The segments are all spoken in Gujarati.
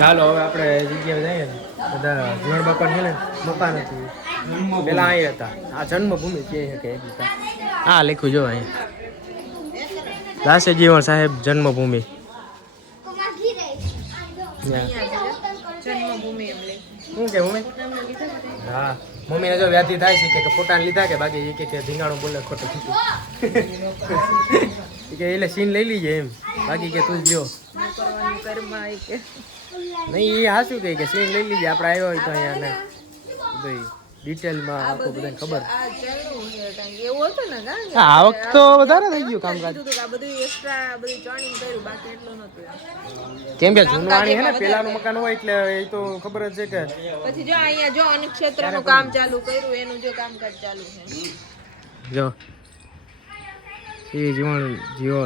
ચાલો હવે આપણે જગ્યાએ જઈએ. બધા જીવણ બાપા છે ને મકાન નથી પેલા અહીં હતા. આ જન્મભૂમિ કહે છે કે હા લખ્યું જો અહીંયા દાસે જીવણ સાહેબ જન્મભૂમિ. શું કે મમ્મી? હા મમ્મીને જો વ્યાધિ થાય છે કે ફોટા લીધા કે બાકી કે ધીંગાણું બોલે ખોટું ખીચું કે એટલે સીન લઈ લીજે એમ બાકી કે તું જ લ્યો નહીં એ હાશું કે સીન લઈ લીજે આપણે આવ્યો હોય તો અહીંયા ને ભાઈ ડિટેલમાં આખું બધાને ખબર. આ વખત તો વધારે થઈ ગયું કામકાજ કેમ કે જૂનવાણી હે ને પેલાનું મકાન હોય એટલે એ તો ખબર જ છે કે પછી જો અહીંયા જો અન્નક્ષેત્રનું કામ ચાલુ કર્યું એનું જો કામકાજ ચાલુ છે જો એ જીવો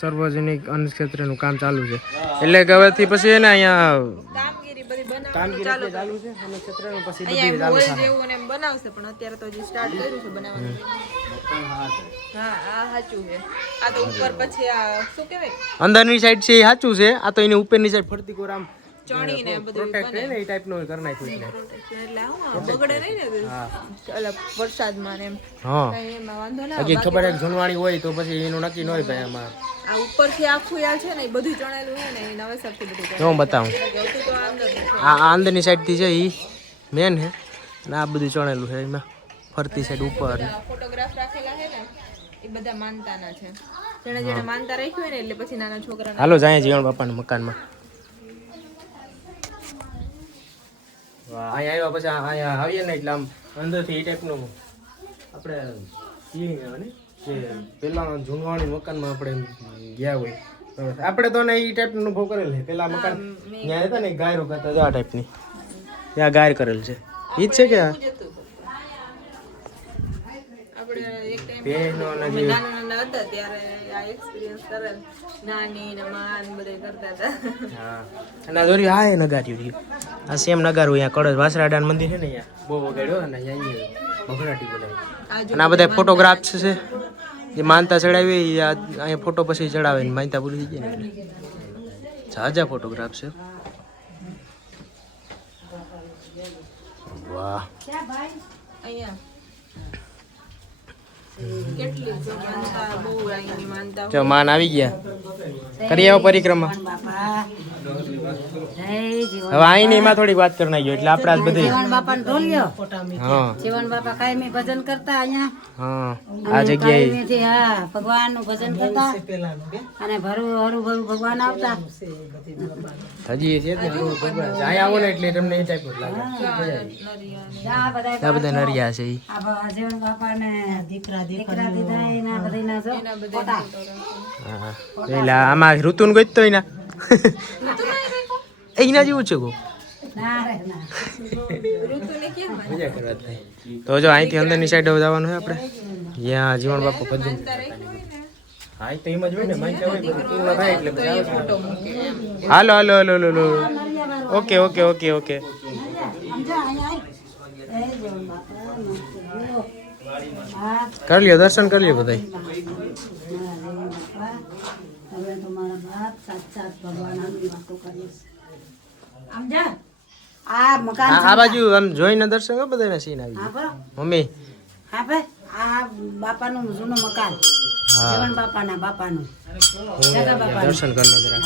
સાર્વજનિક અન્નક્ષેત્રનું કામ ચાલુ છે એટલે કે હવેથી પછી એને અહીંયા કામગીરી બધી કામગીરી ચાલુ છે અન્નક્ષેત્રનું પછી બધી અહીંયા ચાલુ મોલ છે. જેવું ને એમ બનાવશે પણ અત્યારે તો હજી સ્ટાર્ટ કર્યું છે બનાવવાનું. હા આ સાચું છે. આ તો ઉપર પછી આ શું કહેવાય અંદરની સાઈડ છે એ સાચું છે. આ તો એની ઉપરની સાઈડ ફરતી કોર આમ ચણીને બધું પ્રોટેક્ટ કરે ને એ ટાઈપનું કરી નાખ્યું એટલે એટલે બગડે નહીં ને એટલે વરસાદમાં ને એમ હા કઈ એમાં વાંધો ના હજી ખબર એક જૂનવાણી હોય તો પછી એનું નક્કી ન હોય ભાઈ આમાં આ ઉપરથી આખું યાર છે ને એ બધું ચણેલું છે ને એ નવેસરથી બધું હું બતાવું જતું તો અંદર આ અંદરની સાઈડથી છે એ મેન છે અને આ બધું ચણેલું છે એમાં ફરતી સાઈડ ઉપર ફોટોગ્રાફ રાખેલા છે ને એ બધા માનતાના છે જેને જેને માનતા રાખ્યું હોય ને એટલે પછી નાના છોકરાને હાલો જાય જીવણ બાપાના મકાનમાં. અહીંયા આવ્યા પછી અહીંયા આવીએ ને એટલે આમ અંદરથી એ ટાઈપનું આપણે ફિલિંગ આવે ને કે પેલા જૂનવાણી મકાનમાં આપણે ગયા હોય આપણે તો ને એ ટાઈપનો અનુભવ કરેલ છે. પેલા મકાન ત્યાં હતા ને ગાયરો કરતા આ ટાઈપની ત્યાં ગાયર કરેલ છે એ જ છે કે આપણે એક ટાઈમ નાના નાના હતા ત્યારે આ એક્સપિરિયન્સ કરેલ નાની ને માન બધે કરતા હતા. હા અને આ દોરી આ નગાર્યું રહ્યું આ સેમ નગારું અહીંયા કડસ વાસરાડાનું મંદિર છે ને અહીંયા બહુ વગાડ્યો અને અહીંયા ભગરાટી બોલાવી અને આ બધા ફોટોગ્રાફ્સ છે જે માનતા ચડાવી એ અહીંયા ફોટો પછી ચડાવે ને માનતા પૂરી થઈ જાય ને એટલે ઝાઝા ફોટોગ્રાફ છે. વાહ અહીંયા કેટલી માનતા બહુ અહીંની માનતા જો માન આવી ગયા કરી આવો પરિક્રમા. હવે આઈને એમાં થોડીક વાત કરી નાખ્યો એટલે આપણે આજ બધી જીવણ બાપાને ઢોલ્યો હા જીવણ બાપા કાયમી ભજન કરતા અહીંયા હા આ જગ્યાએ કાયમીથી હા ભગવાનનું ભજન કરતા અને ભરું ભગવાન આવતા હજી છે ને ભગવાન અહીંયા આવો ને એટલે તમને એ ટાઈપ લાગે આ આ બધા નરિયા છે ઈ. જીવણ બાપાને દીકરા દીધા એના બધાના જો ફોટા. હા એટલે આમાં ઋતુન ગોતતો હોય ના એના જેવું છે કો ના રે ના ઋતુને કેમ મજા કરવા થાય તો જો અહીંથી અંદરની સાઈડ જવાનું હોય આપણે જ્યાં જીવણ બાપુ ભજન માનતા રાખી હોય ને હા તો એમ જ હોય ને માનતા હોય બધું પૂર્ણ થાય એટલે તો એ ફોટો મૂકે એમ. હાલો હાલો હાલો hello okay okay okay okay સમજા અહીંયા એ જીવણ બાપા હા કરી લ્યો દર્શન કરી લ્યો બધા હવે તમારા બાપ સાક્ષાત ભગવાન આમની વાતો કરીશ સમજા આ મકાન આ બાજુ આમ જોઈને દર્શન કરો બધાને સીન આવી હા જાય. બરો મમ્મી હા ભાઈ આ બાપાનું જૂનું મકાન હા જીવણ બાપાના બાપાનું હું દર્શન કરી લો જરા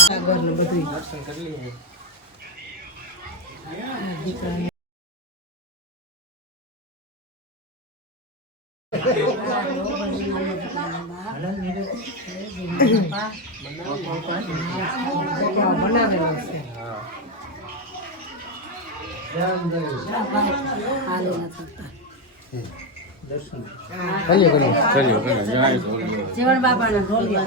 દર્શન કરી લઈએ જીવણ બાપાનો ઢોલિયો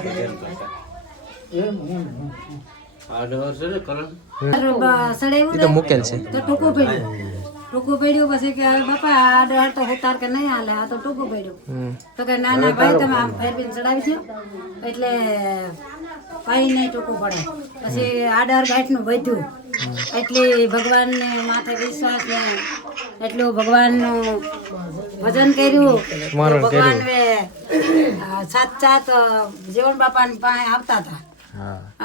સડાવ્યું એ તો મૂકેલ છે તો ટૂંકું પડ્યું પછી કે બાપા આ ડર તો ઉતાર કે નહીં હાલે આ તો ટૂંકું પડ્યું તો કે ના ના ભાઈ તમે આમ ફેરવીને ચડાવી દો એટલે કઈ નહીં ટૂંકું પડે પછી આડર ગાંઠનું વધ્યું એટલે ભગવાનને માથે વિશ્વાસ ને એટલું ભગવાનનું ભજન કર્યું ભગવાન સાત જીવણ બાપાની પાસે આવતા હતા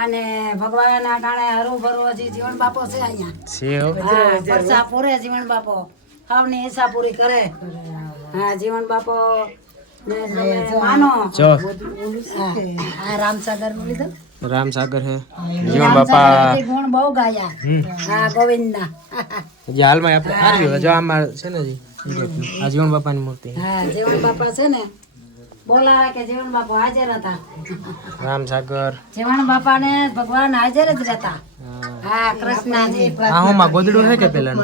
અને ભગવાન આ ટાણે હરું ભરું હજી જીવન બાપો છે અહીંયા છે હો. હા, પરસા પૂરે જીવન બાપો હાવની ઈચ્છા પૂરી કરે હા જીવન બાપો ને તમે માનો જો આ રામસાગર નું લીધું રામસાગર હે જીવન બાપા રામસાગર ગુણ બહુ ગાયા હા ગોવિંદના જે હાલમાં આપણે આવ્યું જો આમાં છે ને જી આ જીવન બાપાની મૂર્તિ હા જીવન બાપા છે ને બોલાવે કે જીવન બાપા હાજર હતા રામસાગર જીવન બાપા ને ભગવાન હાજર જ રહેતા હા કૃષ્ણજી આ હું માં ગોદડું છે કે પેલા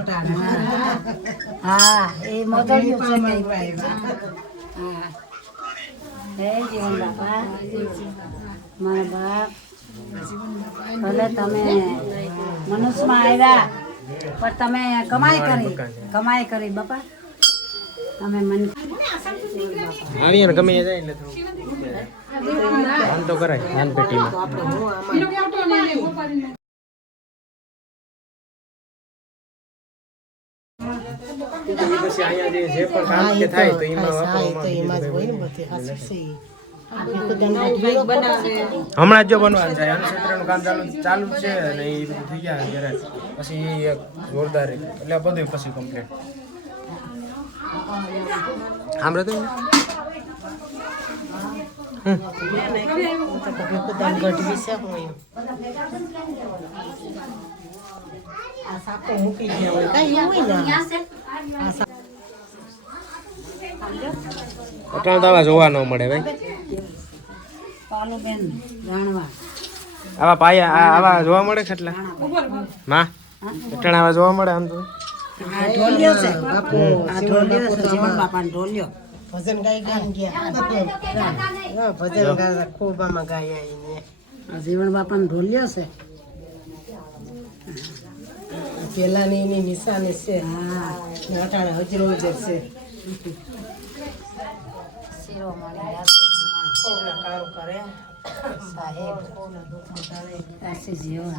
હા એ મોદળિયું છે કઈ હા હે જીવન બાપા મારા બાપ ભલે તમે મનુષ્યમાં આવ્યા પણ તમે કમાઈ કરી બાપા તમે મન આવીએ ને ગમે એ જાય એટલે થોડું આમ તો કરાય નાન પેટીમાં પછી અહીંયા જે પણ કામ કે થાય તો એમાં હમણાં જ જો બનવાનું થાય અનુક્ષેત્રનું કામ ચાલુ છે અને એ બધું થઈ ગયા જ્યારે પછી એક જોરદાર એટલે બધું પછી કમ્પ્લીટ સાંભળે તો અટાણ તો આવા જોવા ન મળે ભાઈ પાલુબેન રાણવા આવા પાયા આવા જોવા મળે કેટલા માં અટાણ આવા જોવા મળે આમ તો આ ઢોલિયો છે આ ઢોલિયો છે જીવન બાપાનો ઢોલિયો ભજન ગાઈ ગયા ભજન ગાતા ખૂબ આમાં ગાયા એને આ જીવન બાપાનો ઢોલિયો છે પેલાની એની નિશાની છે હા અટાણે હજરો જ છે શિરોમણી કામ કરે સાહેબ દાસી જીવન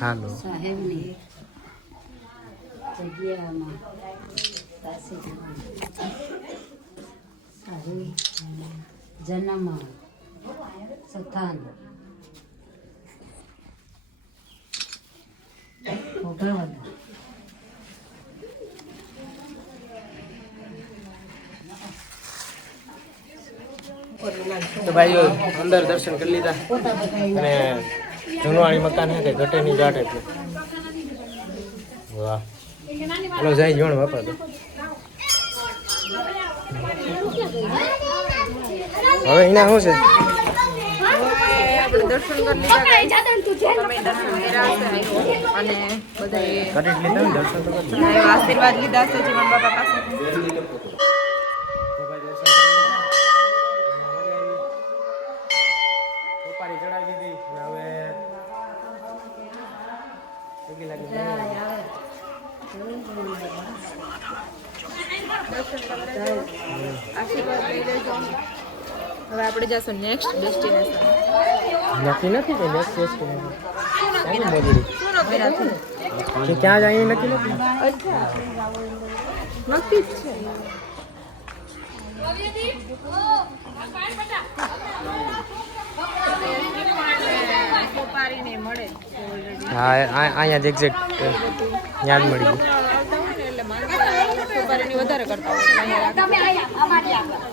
હાલો સાહેબની જગ્યામાં દાસી જીવન સાહેબ જન્મ સ્થાન ભગવાન તો ભાઈઓ અંદર દર્શન કરી લીધા અને જૂનવાણી મકાન છે કે ઘટેની જાટ એટલે વાહ હલો જાય જોણ બાપા તો હવે એના શું છે આપણે દર્શન કરી લીધા guys. તમે દર્શન કર્યા હશે અને બધાએ કરી જ લીધા ને દર્શન તો કરી બધાએ આશીર્વાદ લીધા છે જીવન બાપા પાસે. સોપારી ચડાવી દીધી અને હવે પગે લાગી આશીર્વાદ લઈ લેજો. હવે આપણે જશું નેક્સ્ટ ડેસ્ટિનેશન. નક્કી નથી કે નેક્સ્ટ ક્યાંની મોજડી શું નક્કી નથી? કે ક્યાં જાય એ નક્કી નથી અચ્છા નક્કી જ છે. સોપારીને મળે છે already. હા અહીંયા જ એક્ઝેક્ટ યાદ મળી ગયું આવતા હોય ને એટલે માણસો સોપારીની વધારે કરતા હોય છે. અહીંયા રાખે.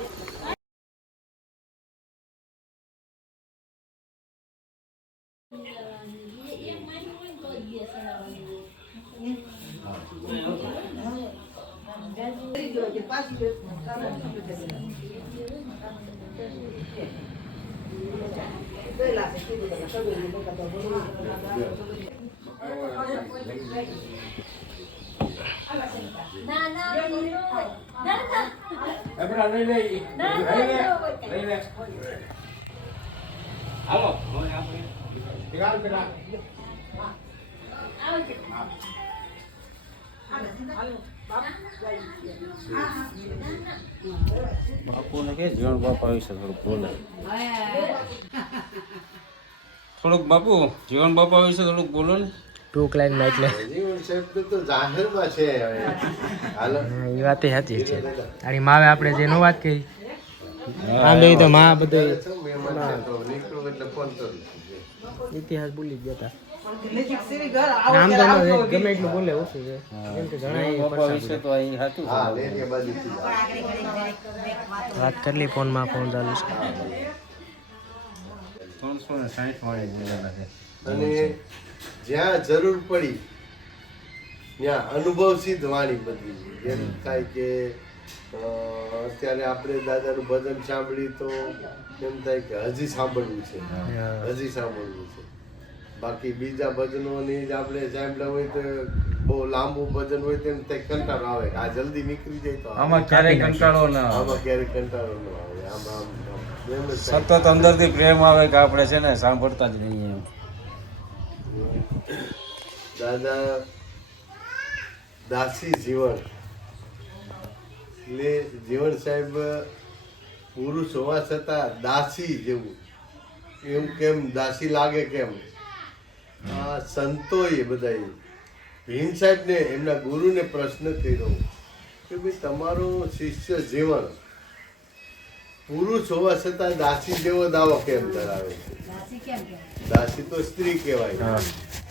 બાપુને કે જીવન બાપા વિશે થોડુંક બોલે બાપુ જીવન બાપા વિશે થોડુંક બોલો ને ટૂંક લાઈનમાં એટલે જીવન શબ્દ તો જાહેરમાં છે હવે હાલો એ વાત સાચી છે તારી માવે આપણે જે નો વાત કરી આમ જોઈએ તો માં બધું મહેમાન છે તો નીકળું એટલે ફોન કરું ઇતિહાસ ભૂલી ગયા હતા. નજીક સીરી ઘર આવો આમ તો ત્યારે આમાં આવતો ગમે એટલું બોલે ઓછું છે કેમ કે ઘણા જીવન બાપા વિશે તો અહીં હતું હા લેરીયા બાજુથી જ આવે. વાત કરી ફોનમાં ફોન ચાલુ છે. 360 વાળી બોલેલા છે. અને જ્યાં જરૂર પડી ત્યાં અનુભવસિદ્ધ વાણી બધી એમ થાય કે અત્યારે આપણે દાદાનું ભજન સાંભળી તો એમ થાય કે હજી સાંભળવું છે હજી સાંભળવું છે. બાકી બીજા ભજનોની જ આપણે સાંભળ્યા હોય તો બહુ લાંબુ ભજન હોય તેમ થાય કંટાળો આવે કે આ જલ્દી નીકળી જાય તો આમાં ક્યારેય કંટાળો ના આવે. આમાં ક્યારેય કંટાળો ન આવે. આમ આમ એમ જ થાય. સતત અંદરથી પ્રેમ આવે કે આપણે છે ને સાંભળતા જ રહીએ એમ. દાદા દાસી જીવન એટલે જીવન સાહેબ પુરુષ હોવા છતાં દાસી જેવું એવું કેમ દાસી લાગે કેમ આ સંતોએ બધાએ ભીમ સાહેબને એમના ગુરુને પ્રશ્ન કર્યો કે ભાઈ તમારો શિષ્ય જીવન પુરુષ હોવા છતાં દાસી જેવો દાવો કેમ ધરાવે છે? દાસી તો સ્ત્રી કહેવાય.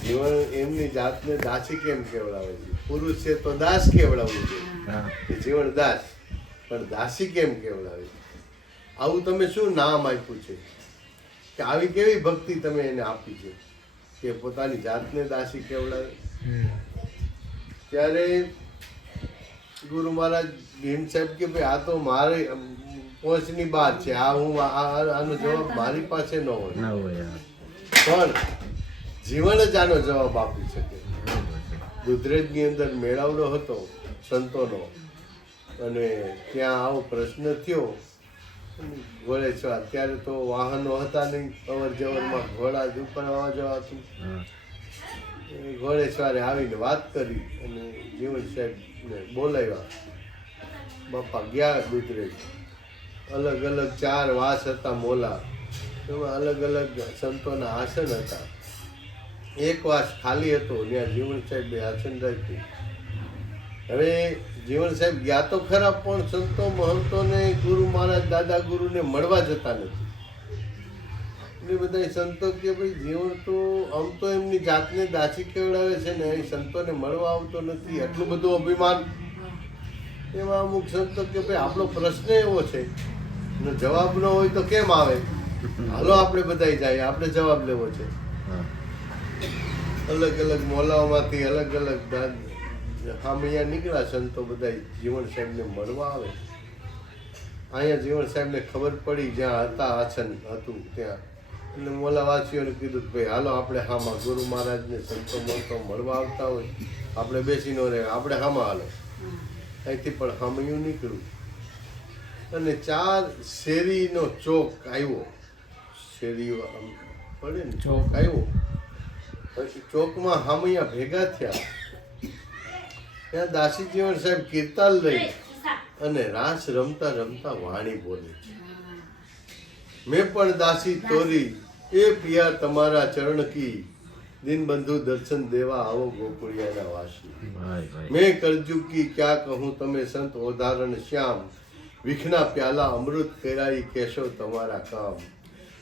જીવન એમની જાતને દાસી કેમ કેવડાવે છે? પુરુષ છે તો દાસ કેવડાવવું જોઈએ કે જીવન દાસ, પણ દાસી કેમ કેવડાવે છે? આવું તમે શું નામ આપ્યું છે કે આવી કેવી ભક્તિ તમે એને આપી છે કે પોતાની જાતને દાસી કેવડાવે? ત્યારે ગુરુ મહારાજ ભીમ સાહેબ કે ભાઈ આ તો મારે પહોંચની બહાર છે, આ હું આનો જવાબ મારી પાસે ન હોય, પણ જીવન જ આનો જવાબ આપી શકે. દુધરેજની અંદર મેળાવડો હતો સંતોનો, અને ત્યાં આવો પ્રશ્ન થયો ઘોડેસવાર. ત્યારે તો વાહનો હતા નહીં, અવર જવરમાં ઘોડા જ ઉપર આવવા જવાતું. ઘોડેસવારે આવીને વાત કરી અને જીવન સાહેબને બોલાવ્યા. બાપા ગયા દુધરેજ. અલગ અલગ 4 વાસ હતા મોલા, એમાં અલગ અલગ સંતોના આસન હતા. એક વાસ ખાલી હતો, ત્યાં જીવન સાહેબે આસન રાખ્યું. હવે જીવન સાહેબ ગયા તો ખરા, પણ સંતો મહંતોને ગુરુ મહારાજ દાદા ગુરુને મળવા જતા નથી. એટલે બધા સંતો કે ભાઈ જીવન તો આમ તો એમની જાતને દાસી કેવડાવે છે ને, એ સંતોને મળવા આવતો નથી, એટલું બધું અભિમાન. એમાં અમુક સંતો કે ભાઈ આપણો પ્રશ્ન એવો છે ને જવાબ ન હોય તો કેમ આવે, હાલો આપણે બધાય જાય, આપણે જવાબ લેવો છે. અલગ અલગ મોલાઓમાંથી અલગ અલગ અહીંયા નીકળ્યા સંતો બધા જીવન સાહેબને મળવા આવે. અહીંયા જીવન સાહેબને ખબર પડી જ્યાં હતા આસન હતું ત્યાં, એટલે મોલાવાસીઓને કીધું કે ભાઈ હાલો આપણે હામાં ગુરુ મહારાજને સંતો મળતો મળવા આવતા હોય, આપણે બેસી ન રહે, આપણે હામાં હાલો. અહીંથી પણ હામયું નીકળ્યું અને 4 શેરીનો ચોક આવ્યો. શેરી પડે ને ચોક આવ્યો. પછી ચોકમાં હામૈયા ભેગા થયા. ત્યાં દાસી જીવન સાહેબ કીર્તાલ લઈ અને રાસ રમતા રમતા વાણી બોલે છે. મેં પણ દાસી તોરી એ પિયા તમારા ચરણ કી, દિનબંધુ દર્શન દેવા આવો ગોકુળિયાના વાસી. મેં કરજુ કી ક્યાં કહું તમે સંત ઓધારણ શ્યામ, વિખના પ્યાલા અમૃત ફેરાઈ કેશવ તમારા કામ.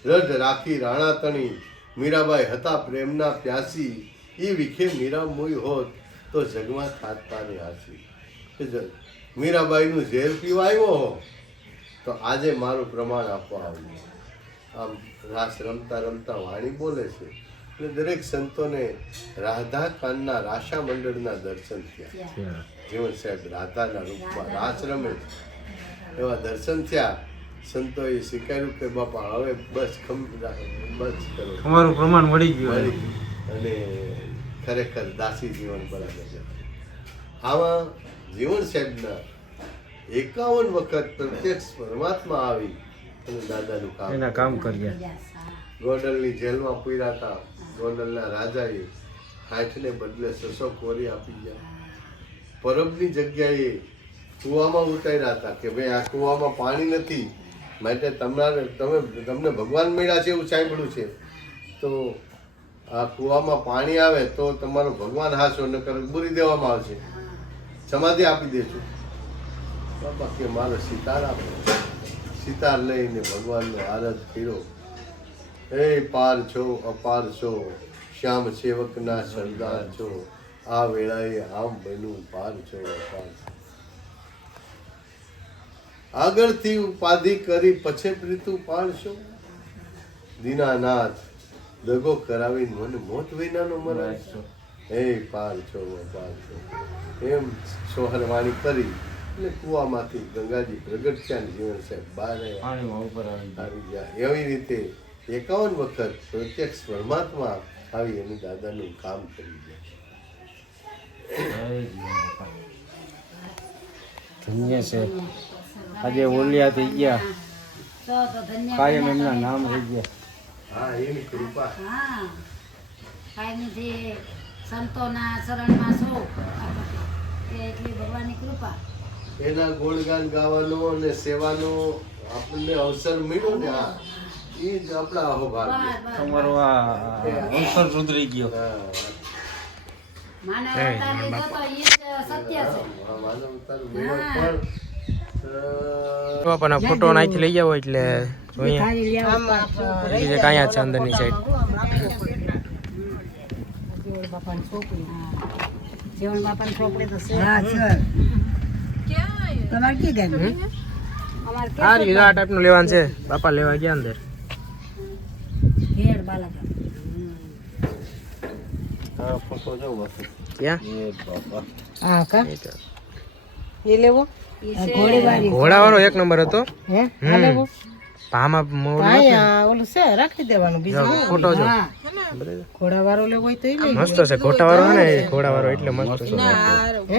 રઢ રાખી રાણા તણી મીરાબાઈ હતા પ્રેમના પ્યાસી, એ વિખે મીરા મુઈ હોત તો જગમાં થાત તારી હાસી. મીરાબાઈનું ઝેર પીવા આવ્યો હો તો આજે મારું પ્રમાણ આપવા આવ્યું. આમ રાસ રમતા રમતા વાણી બોલે છે. એટલે દરેક સંતોને રાધા કાનના રાશા મંડળના દર્શન થયા. જીવન સાહેબ રાધાના રૂપમાં રાસ રમે છે, એવા દર્શન થયા. સંતોએ સ્વીકાર્યું કે બાપા હવે બસ બસ કરો, તમારું પ્રમાણ મળી ગયું. અને ખરેખર દાસી જીવન બરાબર છે. આમાં જીવન સાહેબના 51 વખત પ્રત્યક્ષ પરમાત્મા આવી અને દાદાનું કામ કર્યા. ગોંડલની જેલમાં પૂર્યા હતા. ગોંડલના રાજાએ 60 ને બદલે 600 કોરી આપી ગયા. પરબની જગ્યાએ કૂવામાં ઉતાર્યા હતા કે ભાઈ આ કૂવામાં પાણી નથી, માટે તમને ભગવાન મળ્યા છે એવું સાંભળ્યું છે, તો આ કૂવામાં પાણી આવે તો તમારો ભગવાન હાસો, નકર બુરી દેવામાં આવશે, સમાધિ આપી દેશું. બાપા કે મારે સિતાર આપો. સિતાર લઈને ભગવાનનો આરાધ કર્યો. હે પાર છો અપાર છો, શ્યામ સેવકના સરદાર છો, આ વેળાએ આમ બન્યું પાર છો અપાર છો. આગળથી ઉપાધિ કરી પછી પ્રીતુ પાળશો. દીનાનાથ દગો કરાવીને મને મોત વિનાનો મરાશો. હે પાર છો અપાર છો, એમ સોહરવાણી કરી એટલે કુવામાંથી ગંગાજી પ્રગટ્યા જીવન સાહેબ બહાર આવી ગયા. એવી રીતે 51 વખત પ્રત્યક્ષ પરમાત્મા આવી અને દાદાનું કામ કરી ગયા. ધન્ય છે આજે ઓલિયા થઈ ગયા, તો ધન્ય કાયમ એમના નામ રહી ગયા. હા એની કૃપા. હા કાયમથી સંતોના શરણમાં છો એ એટલી ભગવાનની કૃપા. એના ગુણગાન ગાવાનો અને સેવાનો આપણને અવસર મળ્યો ને, હા એ જ આપણા અહોભાગ્ય. તમારો આ અવસર સુધરી ગયો. માનવ અવતાર લીધો તો એ જ સત્ય છે. માનવ અવતાર મળ્યો પણ બાપાના ફોટો નાખી લઈ જાવ એટલે જોઈએ બીજે કાંઈ છે અંદરની સાઈડ. બાપાની છોકરી. જીવન બાપાની છોકરી તો છે. હા સર. તમારે કી ગામ? અમારે આ રહ્યું આ ટાઈપનું લેવાનું છે. બાપા લેવા ગયા અંદર. ઘેર બાલક. આ ફોટો જો બાપુ. ક્યાં એ બાપા. હા કા એ તો એ લેવો? ઘોડીવાળી. ઘોડાવાળો એક નંબર હતો. હે આ લેવો? ભામાં મોડું હા નથી. આ ઓલું છે રાખી દેવાનું બીજું જો, ફોટો જો ઘોડાવાળો લેવો હોય તો એ લઈ મસ્ત છે. ઘોટાવાળો હે ને એ ઘોડાવાળો એટલે મસ્ત છે.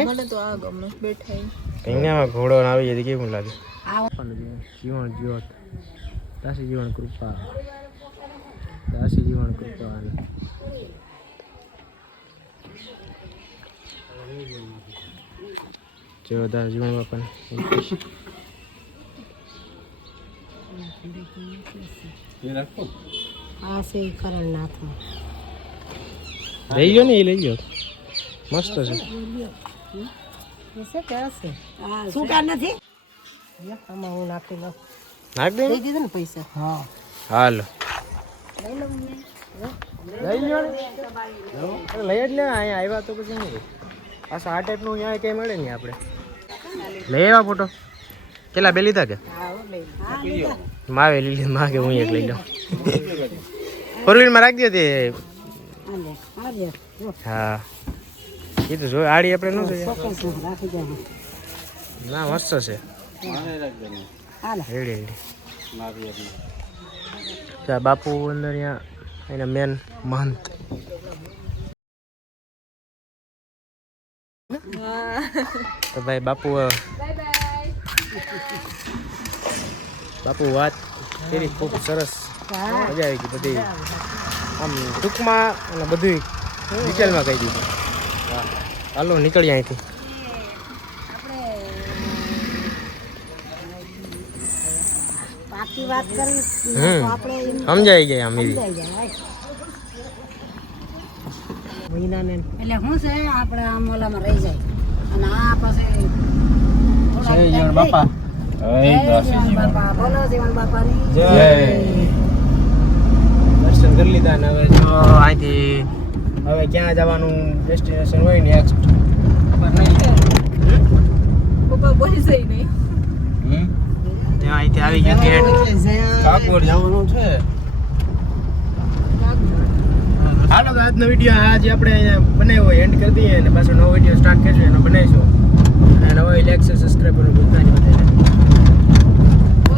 મને તો આ ગમે બેઠા કઈનામાં ઘોડો આવી જાય તો કેવું લાગે. જીવન જ્યોત દાસી જીવન કૃપા, દાસી જીવન કૃપા. જો દાસ જીવન બાપાને એ રાખો. આ છે ઈ કરણનાથમાં. લઈ ગયો ને એ લઈ ગયો મસ્ત છે. એ છે કે આ છે? હા સુકા નથી? આમાં હું નાખી લઉં. નાખ દે દઈ દીધા ને પૈસા? હા. હાલો લઈ લ્યો ને. લઈ જ લે. અહીંયા આવ્યા તો પછી શું પાછા આ ટાઈપનું અહીંયા કઈ મળે નહીં આપણે. લઈ આવ્યા ફોટો કેટલા બે લીધા કે માવે લીધી માગે હું એક લઈ લઉં. ફોર વ્હીલમાં રાખી દે તે. હા એ તો જોઈ આડી આપણે ન જોઈએ. ના મસ્ત છે. Ready ready. બાપુ અંદર અહીંયા એના મેન મહંત. તો ભાઈ બાપુ બાપુ વાત કરી ખૂબ સરસ. મજા આવી ગઈ બધી આમ ટૂંકમાં અને બધું ડિટેલમાં કહી દીધું. હાલો નીકળીએ અહીંથી. પાકી વાત કરી આપણે સમજાઈ ગયા આમ એવી. મહિનાને એટલે શું છે આપણે આમ ઓલામાં રહી જાય અને આ પાસે બાપા બાપા બોલો જીવન બાપાની જય. દર્શન કરી લીધા ને હવે જો અહીંથી હવે ક્યાં જવાનું ડેસ્ટિનેશન હોય નેક્સ્ટ પપ્પા બોલી જઈ નહીં ત્યાં અહીંથી આવી ગયો ગેટ. કાકોર જવાનું છે. હાલો તો આજનો વિડીયો આજે આપણે બનાવ્યો એન્ડ કરી દઈએ અને પાછો નવો વિડીયો સ્ટાર્ટ કરીશું એનો બનાવીશું અને નવો લેક્ચર